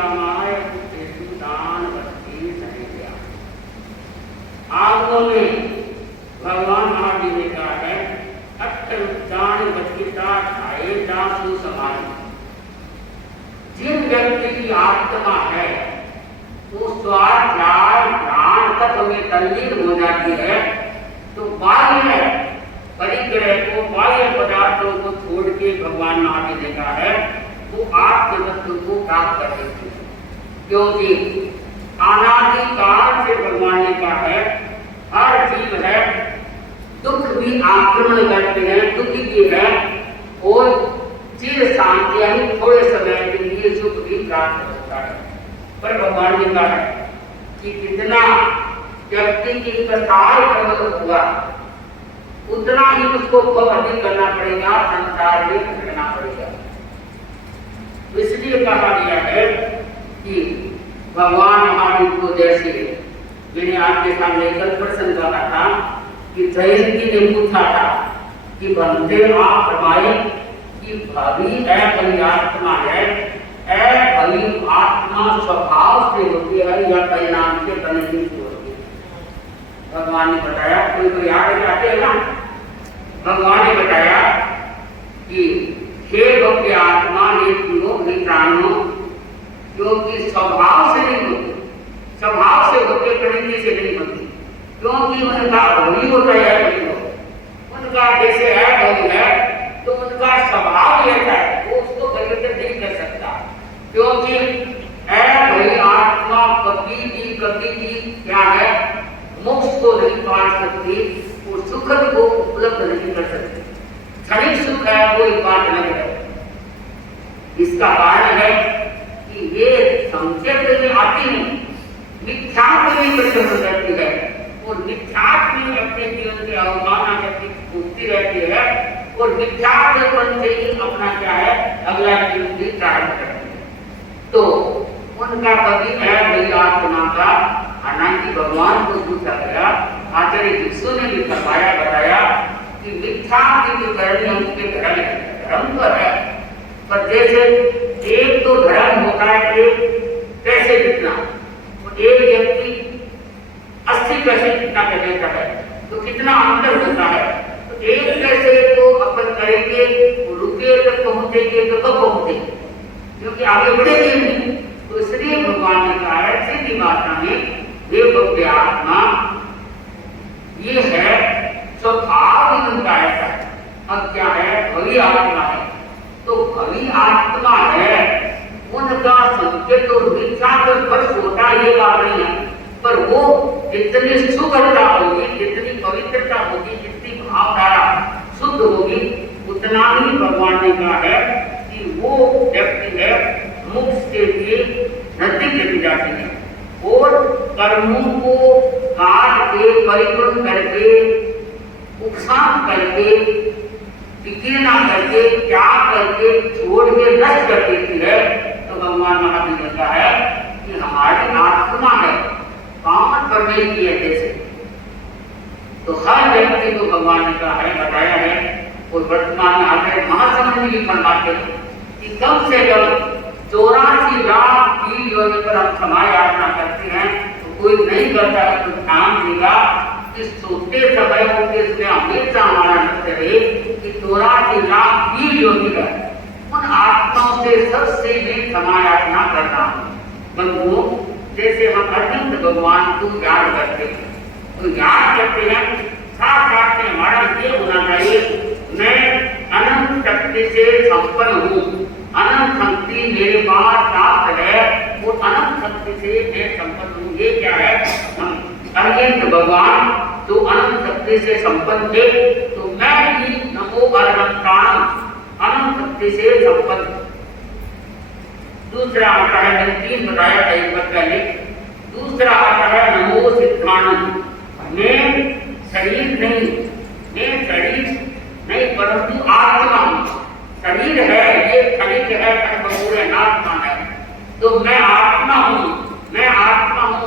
रामाय पुत्रेषु दान भक्ति संज्ञा। आगमों में भगवान महावीर ने कहा है अक्षर दान भक्तिता खाए दासु समाधि। जिन व्यक्ति की आत्मा है वो स्वाध्याय ध्यान तक में तल्लीन हो जाती है तो बाह्य परिग्रह को बाह्य पदार्थों को छोड़ के भगवान महावीर ने कहा है वो आत्म तत्व को प्राप्त कर देती है। क्योंकि अनादिकाल से भगवान ने कहा है हर जीव है दुख भी आक्रमण करते हैं दुखी भी है और चिर शांति यानी थोड़े समय के लिए सुख भी प्राप्त होता है। पर भगवान ने कहा है कि जितना व्यक्ति की कसाय प्रबल होगा उतना ही उसको बहुत अधिक करना पड़ेगा संसार में घटना पड़ेगा। इसलिए कहा गया है कि भगवान महावीर को जैसे मैंने आपके सामने कल प्रश्न कहा था कि जयंती ने पूछा था कि बनते आप फरमाए कि भवी भली आत्मा है भली आत्मा स्वभाव से होती है या परिणाम से बनने से होती है। भगवान ने बताया कोई याद जाते हैं ना भगवान ने बताया कि हे भव्य आत्मा हे जीवो हे प्राणों क्योंकि स्वभाव से नहीं होते स्वभाव से होते प्रकृति से नहीं होती क्योंकि उनका भली होता है उनका जैसे है भली है तो उनका स्वभाव ऐसा है वो उसको परिवर्तन नहीं कर सकता क्योंकि भली आत्मा कभी भी क्या है मोक्ष को नहीं पा सकती वो सुखद को उपलब्ध नहीं कर सकती। क्षणिक सुख है वो एक बात नहीं है। इसका कारण है कि ये संक्षेप में आती है मिथ्यात्व में प्रसन्न हो जाती है और मिथ्यात्व में अपने जीवन की अवमानना करके भूखती रहती है और मिथ्यात्वपन से ही अपना क्या है अगला जीवन भी प्रारंभ करती है। तो उनका कभी भली आत्मा का हालांकि भगवान को पूछा गया आचार्य भिक्षु ने भी फरमाया बताया कि मिथ्या की करनी उनके धर्म तो है पर जैसे एक तो धर्म होता है एक पैसे जितना एक व्यक्ति 80 पैसे कितना कमाता है तो कितना अंतर होता है तो एक पैसे को अपन करेंगे रुपये तक पहुंचेंगे तो कब पहुंचेंगे क्योंकि आगे बढ़ेंगे नहीं। तो इसलिए भगवान ने कहा है सीधी भाषा में हे भव्य आत्मा ये है स्वभाव ही उनका ऐसा है। अब क्या है भली आत्मा है तो भली आत्मा है उनका संकेत और विचार पर स्पर्श होता ये बात नहीं है पर वो जितनी सुगढ़ता होगी जितनी पवित्रता होगी जितनी भावधारा शुद्ध होगी उतना ही भगवान ने कहा है कि वो व्यक्ति है मोक्ष के लिए नजदीक लेती जाती है और कर्मों को काट के परिपूर्ण करके उकसान करके विकीर्णा करके त्याग करके छोड़ के नष्ट कर देती है। तो भगवान महावीर ने कहा है कि हमारी आत्मा है काम करने की है जैसे तो हर व्यक्ति को भगवान ने कहा है बताया है और वर्तमान में आगे महासमुद्र भी फरमाते हैं कि कम से कम 84 लाख की योनि पर हम क्षमा याचना करते हैं तो कोई नहीं करता है तो ध्यान देगा कि सोते समय उसमें हमेशा हमारा लक्ष्य रहे कि 84 लाख की योनि है उन आत्माओं से सबसे भी क्षमा याचना करना बंधुओं जैसे हम अनंत भगवान को याद करते हैं तो याद करते हैं साथ साथ में हमारा ये होना चाहिए मैं अनंत शक्ति से संपन्न हूँ अनंत शक्ति मेरे पास प्राप्त है वो अनंत शक्ति से मैं संपन्न हूँ। ये क्या है हम अनंत भगवान जो अनंत शक्ति से संपन्न थे तो मैं भी नमो अनंत प्राण अनंत शक्ति से संपन्न। दूसरा आता है मैंने 3 बताया था एक बार पहले। दूसरा आता है नमो सिद्धांत मैं शरीर नहीं परंतु आत्मा शरीर है ये खनिज है आत्मा है तो मैं आत्मा हूँ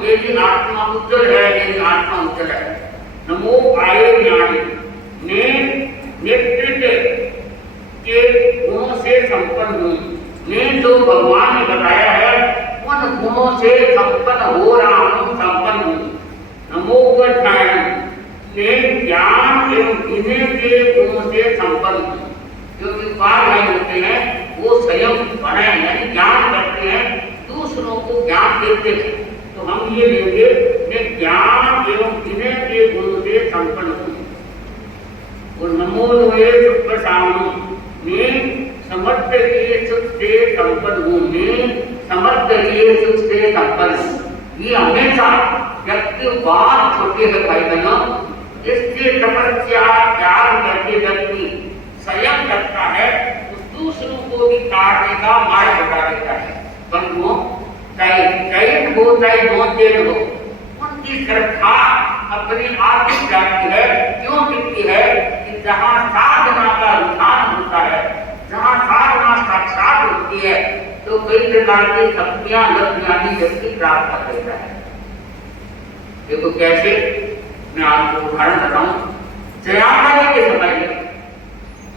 मेरी आत्मा उज्जवल है मेरी आत्मा उज्जवल है। नमो आये ज्ञानी मैं नेतृत्व के गुणों से संपन्न हूँ मैं जो भगवान ने बताया है उन गुणों से संपन्न हो रहा हूँ, संपन्न हूँ। नमोपध्यायन में ज्ञान एवं विनय के गुणों से संपन्न हूँ। जो विद्वान होते हैं वो स्वयं बने यानी ज्ञान करते हैं, दूसरों को ज्ञान देते हैं। तो हम ये लेंगे मैं ज्ञान एवं विनय के गुणों से संपन्न हूँ। और नमो लोए सुप्रसामु में समर्थ के सुख से संपन्न हूँ, मैं समर्थ के सुख से संपन्न हूँ। ये हमेशा व्यक्ति बात छोटी है भाई बहनों, इससे तपस्या त्याग करके व्यक्ति संयम करता है तो दूसरों को भी काटने का मार्ग बता देता है। बंधुओं, चाहे हो चाहे नौ हो, उनकी श्रद्धा अपनी आत्मिक जाती है। क्यों टिकती है कि जहाँ साधना का रुझान होता है, जहाँ साधना साक्षात होती है, तो कई प्रकार की शक्तियां लक्ष्मियां व्यक्ति प्राप्त कर लेता है। देखो कैसे, मैं आपको उदाहरण देता हूँ। जयामाली के समय में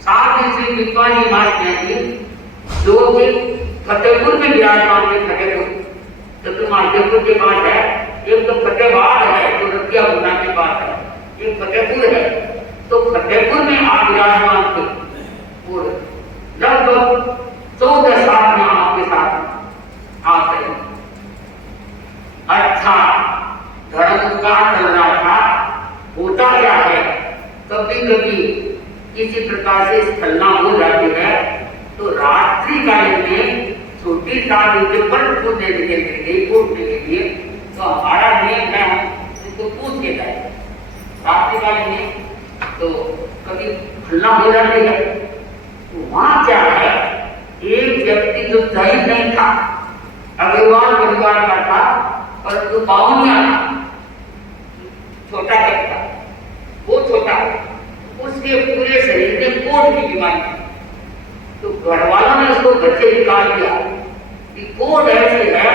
साथ ही श्री विद्वानी महाराज जी जो कि फतेहपुर में विराजमान थे। फतेहपुर चतुर्माध्यपुर के पास है, एक तो फतेहबाद है जो रतिया गुना के पास है, एक फतेहपुर है। तो फतेहपुर में आप विराजमान थे और लगभग 14 साल में आपके साथ आते हैं। अच्छा धर्म का चल रहा था। होता क्या है, कभी कभी किसी प्रकार से स्खलना हो जाती है तो रात्रि काल में छोटी शादी के पर कूदने के लिए तो हमारा नियम है हम उसको कूद के जाए रात्रि काल में। तो कभी खलना हो जाती है तो वहां क्या है, एक व्यक्ति जो सही नहीं था, अग्रवाल परिवार का था, परंतु बाहुनिया था, छोटा था, वो छोटा, उसके पूरे शरीर में कोढ़ की बीमारी थी। तो घर वालों ने उसको घर से निकाल दिया कि कोढ़ ऐसी है,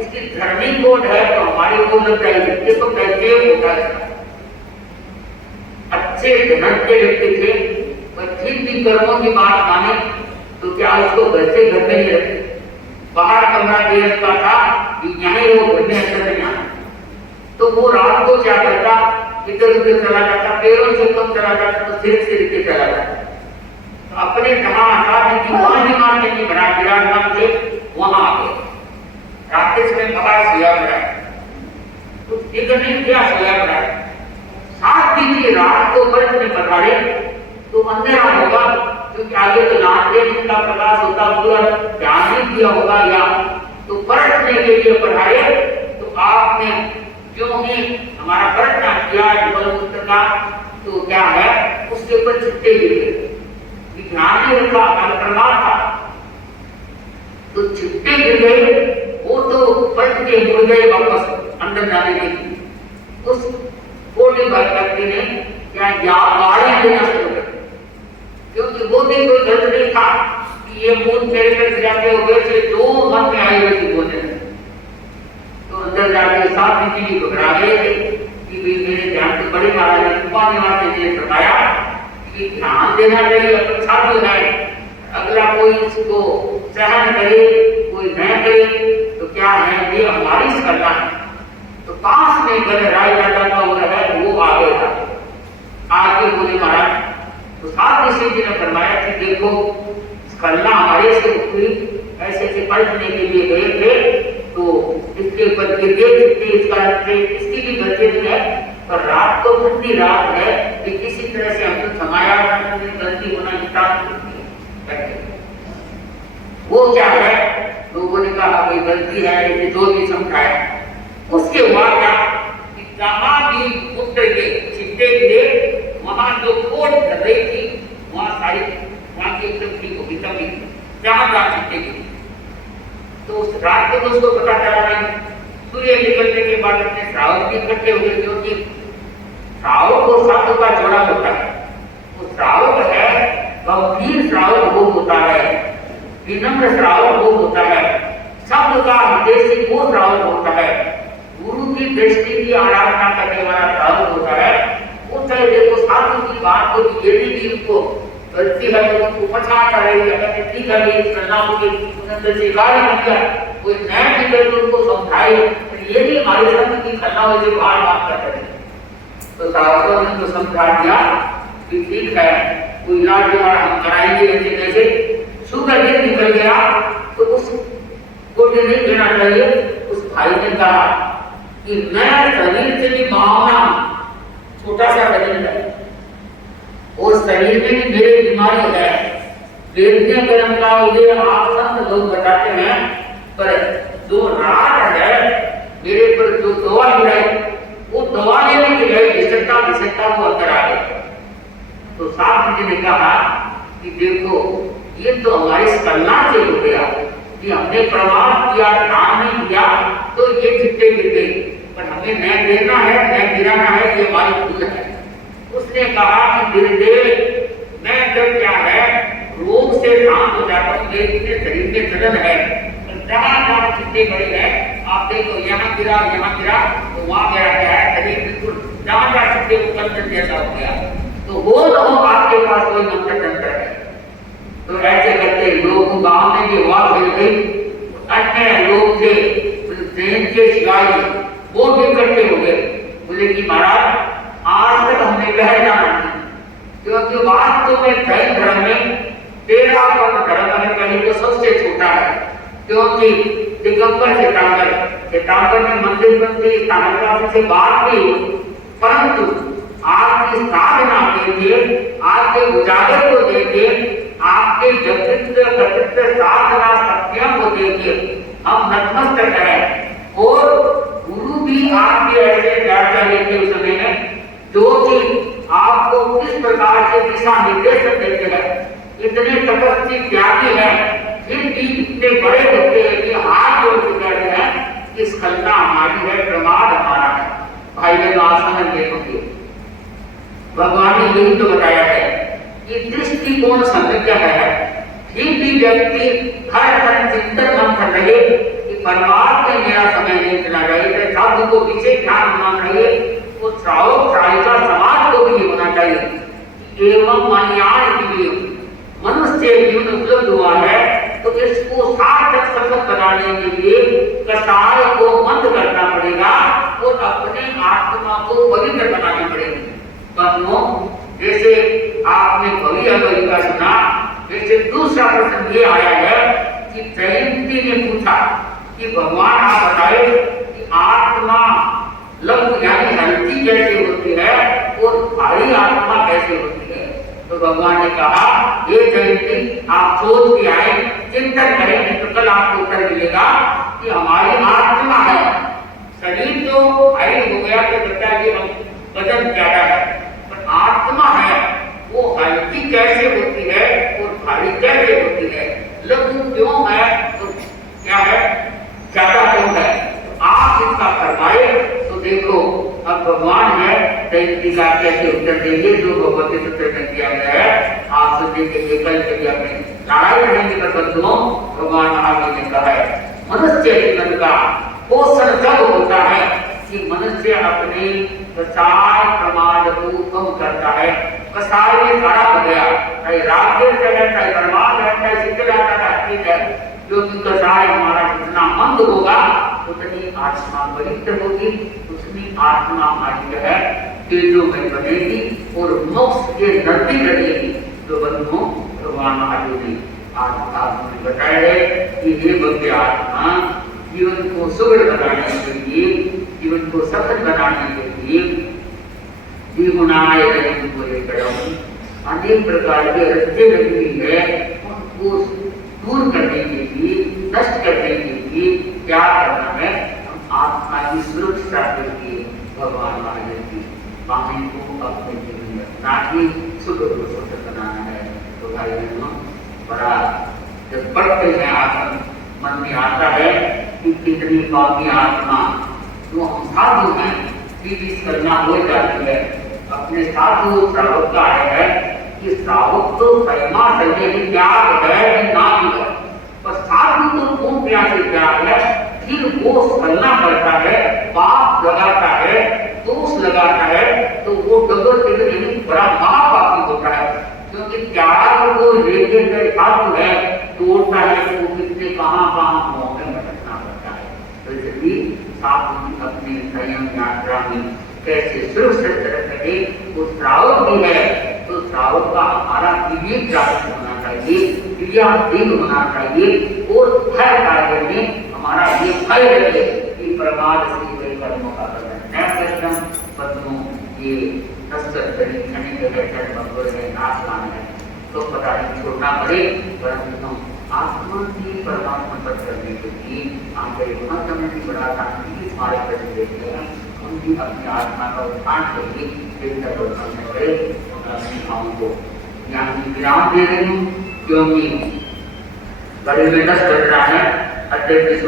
इसकी धर्मी कोढ़ है तो हमारी कोढ़ लग जाएगी। इसको कैसे होता है, अच्छे धनटे व्यक्ति थे, पर ठीक भी कर्मों की बात माने तो क्या उसको घर से घर में नहीं रखते, बाहर कमरा दे रखा था कि यहीं वो घर में अंदर नहीं आना। तो वो रात को क्या करता, इधर उधर चला जाता, पैरों से कम चला जाता तो सिर से लेके चला जाता। तो अपने जहां आसाद की मारने की बना विराजमान थे वहां आ गए। राकेश में बाहर सोया पड़ा है, तो इधर नहीं क्या सोया पड़ा है। 7 दिन की रात को बर्फ में पधारे तो अंधेरा होगा, क्योंकि आगे तो नाचे दिन का प्रकाश होता, पूरा ध्यान नहीं दिया होगा। या तो परखने के लिए पधारे तो आपने क्यों ही हमारा प्रश्न किया बलपुत्र का, तो क्या है उसके ऊपर छिट्टे गिरे, ध्यान नहीं रखा, प्रमाण था तो छिट्टे गिर गए। वो तो पलट के मुड़ गए वापस अंदर जाने के लिए। उस कोटी व्यक्ति ने क्या गाड़ी देना शुरू कर, क्योंकि वो भी कोई गलत नहीं था कि ये मूल मेरे पे जाते हो गए थे, जो मन में आए हुए बोलते हैं। तो अंदर जाके साथ ही घबरा गए थे कि मेरे ध्यान से बड़े महाराज ने कृपा निवास ने बताया कि ध्यान देना चाहिए, अपन साधु है, अगला कोई इसको सहन करे कोई न करे तो क्या है, ये हमारी स्कलना है। तो पास में गणराज राजा का वो है, वो आ गया आगे बोले महाराज। तो साथ ही जी ने फरमाया कि देखो स्कलना हमारे से हुई, ऐसे से पलटने के लिए गए थे तो इसके ऊपर गिर गए, इसकी भी गलती है, पर रात तो ठंडी रात है कि किसी तरह से हमने समाया गलती होना स्टार्ट। वो क्या है, लोगों ने कहा कोई गलती है, इसे जो भी समझाया। उसके बाद क्या कि जहां भी पुत्र के छिट्टे गिरे, वहां जो कोट कर रही थी वहां सारी वहां की एकदम ठीक होगी, तभी जहां छिट्टे गिरे। तो उस रात को उसको पता चला नहीं। सूर्य निकलने के बाद अपने श्रावक भी इकट्ठे हुए, क्योंकि श्रावक और साधु का जोड़ा होता है। वो श्रावक है, गंभीर श्रावक वो होता है, विनम्र श्रावक वो होता है, शब्द का उद्देश्य वो श्रावक होता है, गुरु की दृष्टि की आराधना करने वाला श्रावक होता है। वो चाहे देखो साधु की बात को यदि भी उनको गलती है तो पछाड़ करेगी, अगर ठीक है ये करना होगी उन्होंने स्वीकार नहीं किया, कोई नया टीचर तो उनको समझाए ये भी हमारे संग की करना हो जो बार बात करते हैं। तो साहब ने तो समझा दिया कि ठीक है कोई इलाज हमारा हम कराएंगे, ऐसे कैसे शुगर दिन निकल गया तो उस को नहीं देना चाहिए। उस भाई ने कहा कि मैं शरीर से भी भावना छोटा सा शरीर है और शरीर में भी मेरी बीमारी है, देखने कर्म का मुझे आप संत लोग बताते हैं, पर जो रात है मेरे पर जो दवा है वो दवा लेने के लिए विशेषता को अंदर आ गया। तो साहब जी ने कहा कि देखो ये तो हमारी कल्ला से हो गया कि हमने प्रमाण किया, ध्यान नहीं किया तो ये चिट्टे गिर गई, पर हमें न देना है न गिराना है, ये हमारी भूल है। उसने कहा कि गुरुदेव मैं जब क्या है रोग से शांत हो जाता हूँ, मेरे शरीर में जलन है, जहाँ चिट्टे बड़े हैं आप देखो यहाँ गिरा तो वहाँ गया क्या है शरीर बिल्कुल जहाँ चिट्टे को कंचन जैसा हो गया। तो वो तो आपके पास कोई मंत्र तंत्र है। तो ऐसे करते लोग गांव में भी वाक मिल गई, अन्य लोग थे ट्रेन के शिकारी वो भी इकट्ठे हो गए, बोले कि महाराज आज तक हमने कह जाना नहीं, क्योंकि वास्तव में जैन धर्म में 13 धर्म है, कहीं तो सबसे छोटा है, क्योंकि दिगंबर श्वेतांबर में मंदिर बनते से बात भी, परंतु आपकी साधना देखे, आपके उजागर को देखे, आपके व्यक्तित्व प्रतित्व साधना सत्यम को देखे हम नतमस्तक हैं। और गुरु भी आपके ऐसे व्याख्या लेते उस समय में जो कि आपको किस प्रकार के दिशा निर्देश देते हैं, इतने तपस्वी त्यागी हैं, फिर भी इतने बड़े होते हैं कि हाथ जोड़ के कहते हैं कि स्खलना हमारी है, प्रमाद हमारा है। भाई बहनों आप समझ देखोगे भगवान ने यही तो बताया है कि दृष्टिकोण संज्ञा है, फिर भी व्यक्ति हर क्षण चिंतन मन कर रहे कि परमात्मा मेरा समय नहीं चला रहे, शब्द को विशेष ध्यान होना चाहिए, वो श्रावक श्राविका समाज को भी होना चाहिए। एवं मान्यान के लिए मनुष्य जीवन उपलब्ध हुआ है तो इसको सार्थक सफल बनाने के लिए कसाय को बंद करना पड़ेगा और अपने आत्मा को पवित्र बनानी पड़ेगी। बंधुओं जैसे आपने कवि अवधि का सुना, वैसे दूसरा प्रश्न ये आया है कि जयंती ने पूछा कि भगवान आप बताए कि आत्मा लघु यानी हल्की कैसे होती है और भारी आत्मा कैसे होती है। तो भगवान ने कहा ये जयंती आप सोच के आए, चिंतन करेंगे तो कल आपको उत्तर मिलेगा कि हमारी आत्मा है, शरीर तो भारी हो गया तो बता ये वजन ज्यादा है, पर आत्मा है वो हल्की कैसे होती है और भारी कैसे होती है, लघु क्यों है और क्या है ज्यादा क्यों है। तो आप इसका फरमाए तो देखो अब भगवान है जयंती का कैसे उत्तर देंगे जो भगवती सूत्र में दिया गया है। आप सुनने के लिए कल के लिए अपने लड़ाई लड़ेंगे तो बंधुओं भगवान आगे ने कहा है मनुष्य जीवन का पोषण जब होता है कि मनुष्य अपने कसाय प्रमाद को कम करता है। कसाय में खड़ा हो गया, चाहे रागदेव जगह चाहे प्रमाद है चाहे शीतल ठीक है, क्योंकि कसाय हमारा जितना मंद होगा उतनी आत्मा पवित्र होगी, उतनी आत्मा हमारी है तेजों में बनेगी और मोक्ष के नजदीक रहेगी। तो बंधुओं भगवान महादेव ने आज बताया है कि हे भव्य आत्मा जीवन को सुगढ़ बनाने के लिए, जीवन को सफल बनाने के लिए अनेक प्रकार के रस्ते लगी है, उनको दूर करने के लिए नष्ट करने के लिए क्या करना है, हम आत्मा की सुरक्षा के लिए भगवान महादेव की वाणी को अपने जीवन में रखना ही सुगढ़ को सफल बनाना है। तो भाई बहनों बड़ा जब पढ़ते हैं आत्मा मन में आता है कि कितनी पापी आत्मा जो हम साधु हैं भी करना हो जाती है। अपने साधु श्रावक का है कि श्रावक तो परमा सही त्याग है ना है, पर साधु तो खून प्यास से त्याग है, फिर वो करना पड़ता है, पाप लगाता है, दोष लगाता है, तो वो डबल बड़ा महापापी होता है, क्योंकि त्याग साफ है तोड़ता है तो कितने कहाँ मौके भटकना पड़ता है। तो इसलिए साफ अपने संयम यात्रा में कैसे सुरक्षित रखे वो श्रावक भी है। तो श्रावक का हमारा विवेक जागृत होना चाहिए, क्रियाशील होना चाहिए और हर कार्य में हमारा ये भय रहे कि प्रमाद से कोई कर्मों का न करना बदलू ये नाशवान है तो पता नहीं छोड़ना पड़े, परंतु हम आत्मा की परमात्मा पर करने के लिए आगे समय की बड़ा शांति स्मारक कर देते हैं। हम भी अपनी आत्मा का उत्थान के लिए करे को यहाँ विराम दे रही हूँ, क्योंकि बड़े में 10 बज रहा है। अध्यक्ष